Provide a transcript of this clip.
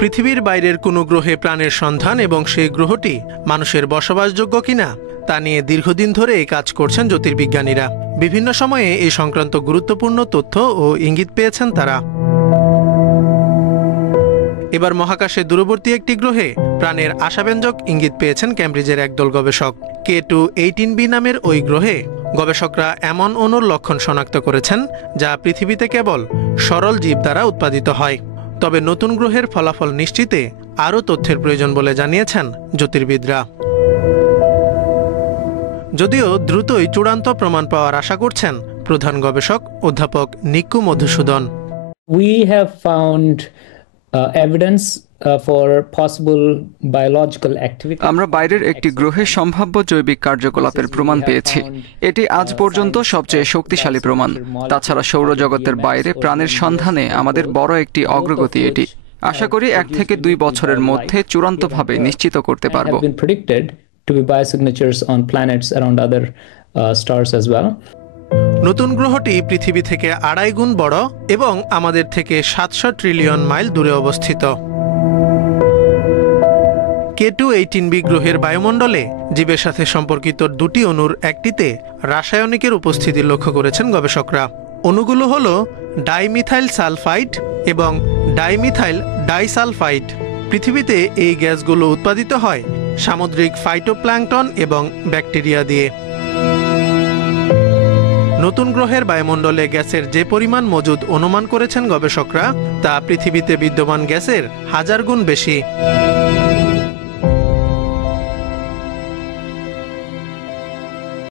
পৃথিবীর বাইরের কোনো গ্রহে প্রাণের সন্ধান এবং সেই গ্রহটি মানুষের বসবাসযোগ্য কিনা তা নিয়ে দীর্ঘদিন ধরে এই কাজ করছেন জ্যোতির্বিজ্ঞানীরা। বিভিন্ন সময়ে এই সংক্রান্ত গুরুত্বপূর্ণ তথ্য ও ইঙ্গিত পেয়েছেন তারা। এবার মহাকাশে দূরবর্তী একটি গ্রহে প্রাণের আশাব্যঞ্জক ইঙ্গিত পেয়েছেন ক্যামব্রিজের একদল গবেষক। K2-18b নামের ওই গ্রহে গবেষকরা এমন অণুর লক্ষণ শনাক্ত করেছেন যা পৃথিবীতে কেবল সরল জীব দ্বারা উৎপাদিত হয়। তবে নতুন গ্রহের ফলাফল নিশ্চিতে আরও তথ্যের প্রয়োজন বলে জানিয়েছেন জ্যোতির্বিদরা। যদিও দ্রুতই চূড়ান্ত প্রমাণ পাওয়ার আশা করছেন প্রধান গবেষক অধ্যাপক Nikku Madhusudan. We have found evidence for possible biological activity. আমরা বাইরের একটি গ্রহে সম্ভাব্য জৈবিক কার্যকলাপের প্রমাণ পেয়েছি। এটি আজ পর্যন্ত সবচেয়ে শক্তিশালী প্রমাণ। তাছাড়া সৌরজগতের বাইরে প্রাণের সন্ধানে আমাদের বড় একটি অগ্রগতি এটি। আশা করি 1 থেকে 2 বছরের মধ্যে চূড়ান্তভাবে নিশ্চিত করতে পারব। নতুন গ্রহটি পৃথিবী থেকে 2.5 গুণ বড় এবং আমাদের থেকে 700 ট্রিলিয়ন মাইল দূরে অবস্থিত। K2-18b গ্রহের বায়ুমণ্ডলে জীবের সাথে সম্পর্কিত 2টি অণুর একটিতে রাসায়নিকের উপস্থিতি লক্ষ্য করেছেন গবেষকরা। অণুগুলো হল ডাইমিথাইল সালফাইড এবং ডাইমিথাইল ডাইসালফাইড। পৃথিবীতে এই গ্যাসগুলো উৎপাদিত হয় সামুদ্রিক ফাইটোপ্ল্যাঙ্কটন এবং ব্যাকটেরিয়া দিয়ে। নতুন গ্রহের বায়ুমণ্ডলে গ্যাসের যে পরিমাণ মজুদ অনুমান করেছেন গবেষকরা তা পৃথিবীতে বিদ্যমান গ্যাসের 1000 গুণ বেশি।